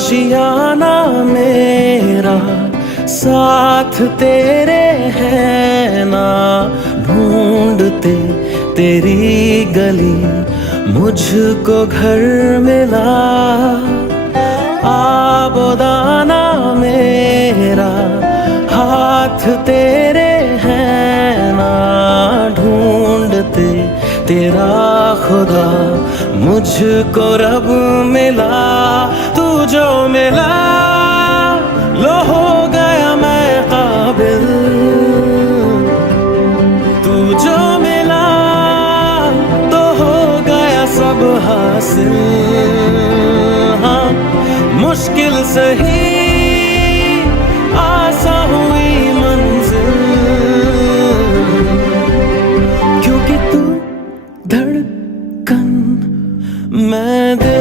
आशियाना मेरा साथ तेरे है ना, ढूंढते तेरी गली मुझको घर मिला। आबोदाना मेरा हाथ तेरे है ना, ढूंढते तेरा खुदा मुझको रब मिला। तू जो मिला लो हो गया मैं काबिल, तू जो मिला तो हो गया सब हासिल। हाँ मुश्किल सही आसा हुई मंजिल, क्योंकि तू धड़कन मैं दिल।